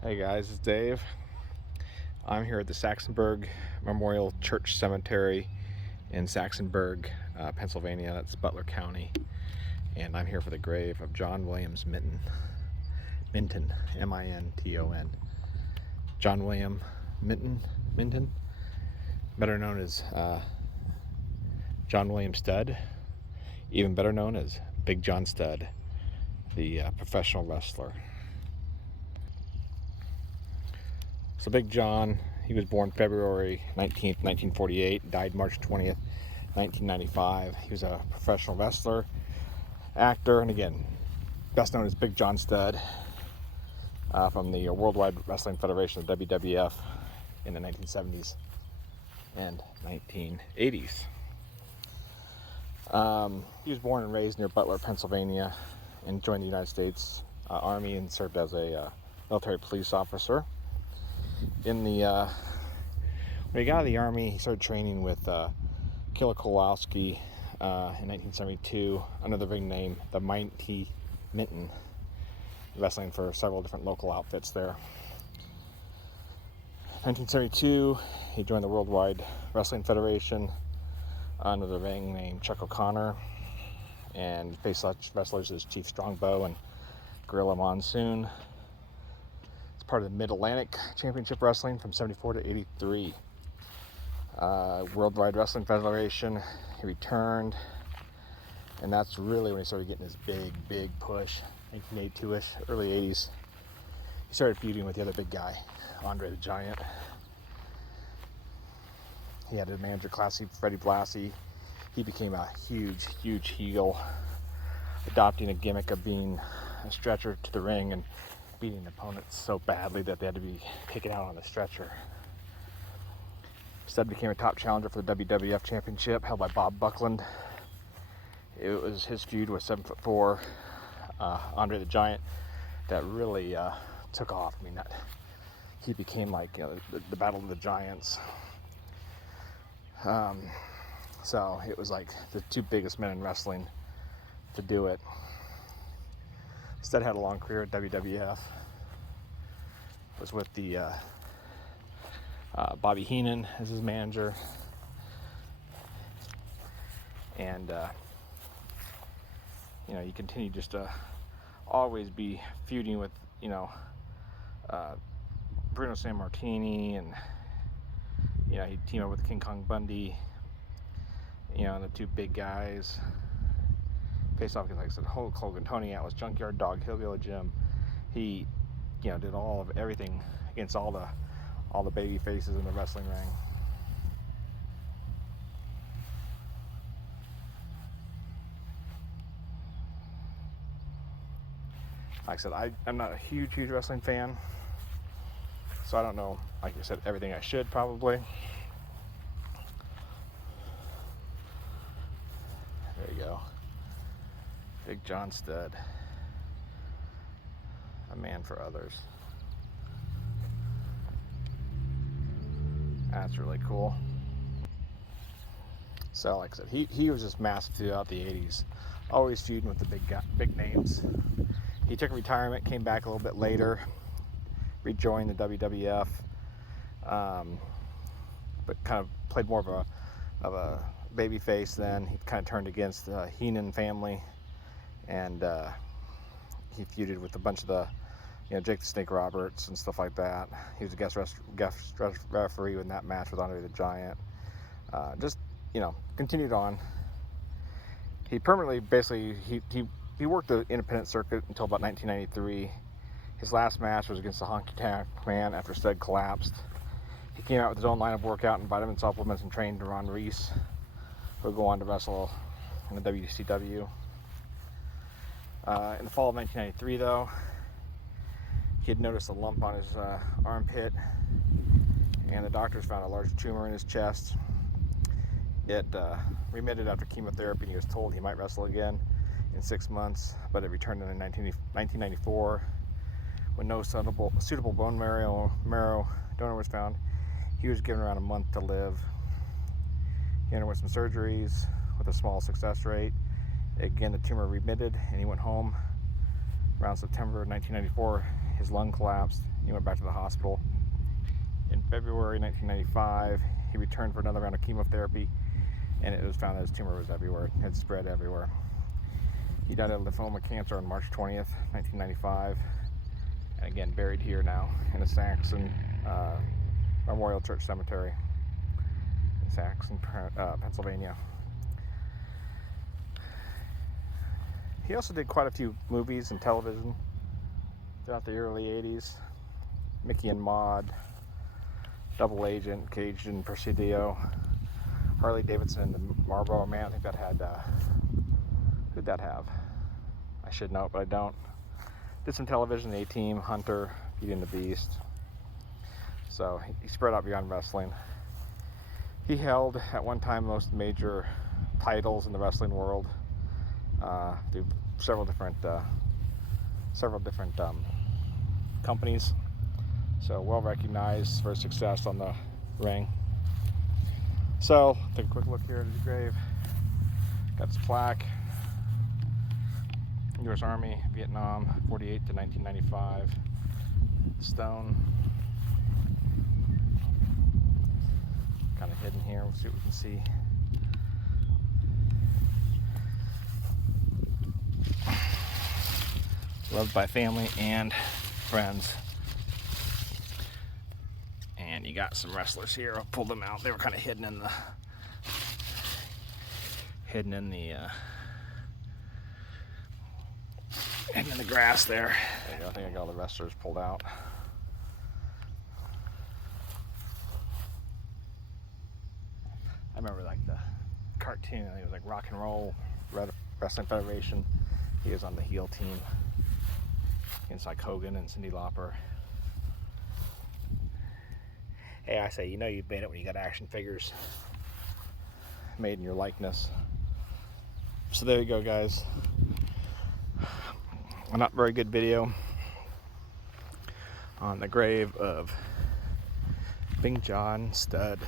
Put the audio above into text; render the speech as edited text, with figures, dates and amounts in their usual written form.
Hey guys, it's Dave. I'm here at the Saxonburg Memorial Church Cemetery in Saxonburg, Pennsylvania. That's Butler County. And I'm here for the grave of John William Minton, M-I-N-T-O-N. John William Minton, better known as John William Studd, even better known as Big John Studd, the professional wrestler. So Big John, he was born February 19th, 1948, died March 20th, 1995. He was a professional wrestler, actor, and again, best known as Big John Studd from the Worldwide Wrestling Federation, the WWF, in the 1970s and 1980s. He was born and raised near Butler, Pennsylvania, and joined the United States Army and served as a military police officer. When he got out of the Army, he started training with Killer Kowalski in 1972 under the ring name the Mighty Minton, wrestling for several different local outfits there. 1972, he joined the Worldwide Wrestling Federation under the ring name Chuck O'Connor, and faced such wrestlers as Chief Strongbow and Gorilla Monsoon. Part of the Mid-Atlantic Championship Wrestling from 74 to 83. Worldwide Wrestling Federation, he returned, and that's really when he started getting his big push, 1982-ish, early 80s. He started feuding with the other big guy, Andre the Giant. He had a manager, Classy Freddie Blassie. He became a huge heel, adopting a gimmick of being a stretcher to the ring and beating opponents so badly that they had to be taken out on the stretcher. Studd became a top challenger for the WWF Championship, held by Bob Buckland. It was his feud with 7'4" Andre the Giant that really took off. I mean, he became like the Battle of the Giants. So it was like the two biggest men in wrestling to do it. Studd had a long career at WWF. Was with the Bobby Heenan as his manager, and he continued just to always be feuding with Bruno Sammartini, and he'd team up with King Kong Bundy, and the two big guys. Faced off against, like I said, Hulk Hogan, Tony Atlas, Junkyard Dog, Hillbilly Jim. He, did everything against all the baby faces in the wrestling ring. Like I said, I'm not a huge wrestling fan, so I don't know, like I said, everything I should probably. There you go. Big John Studd, a man for others. That's really cool. So, like I said, he was just massive throughout the 80s, always feuding with the big names. He took retirement, came back a little bit later, rejoined the WWF, but kind of played more of a baby face then. He kind of turned against the Heenan family, and he feuded with a bunch of the, Jake the Snake Roberts and stuff like that. He was a guest referee in that match with Andre the Giant. Continued on. He permanently, basically, he worked the independent circuit until about 1993. His last match was against the Honky Tonk Man after Studd collapsed. He came out with his own line of workout and vitamin supplements and trained Ron Reese, who would go on to wrestle in the WCW. In the fall of 1993, though, he had noticed a lump on his armpit, and the doctors found a large tumor in his chest. It remitted after chemotherapy, and he was told he might wrestle again in 6 months, but it returned in 1994 when no suitable bone marrow donor was found. He was given around a month to live. He underwent some surgeries with a small success rate. Again, the tumor remitted, and he went home. Around September 1994, his lung collapsed, He went back to the hospital. In February 1995, he returned for another round of chemotherapy, and it was found that his tumor was everywhere. It had spread everywhere. He died of lymphoma cancer on March 20th, 1995, and again buried here now in the Saxon Memorial Church Cemetery in Saxon, Pennsylvania. He also did quite a few movies and television throughout the early 80s. Mickey and Maude, Double Agent, Caged and Presidio, Harley Davidson and the Marlboro Man. I think that had, who'd that have? I should know it, but I don't. Did some television, A-Team, Hunter, Beauty and the Beast. So he spread out beyond wrestling. He held at one time most major titles in the wrestling world through several different companies. So well recognized for his success on the ring. So take a quick look here at his grave. Got his plaque. U.S. Army, Vietnam, 48 to 1995. Stone. Kind of hidden here. We'll see what we can see. Loved by family and friends. And you got some wrestlers here. I'll pull them out. They were kind of hidden in the grass there. There you go. I think I got all the wrestlers pulled out. I remember like the cartoon. I think it was like Rock and Roll Wrestling Federation. He was on the heel team against like Hogan and Cyndi Lauper. Hey, I say, you know you've made it when you got action figures made in your likeness. So there you go, guys. A not very good video on the grave of Big John Studd.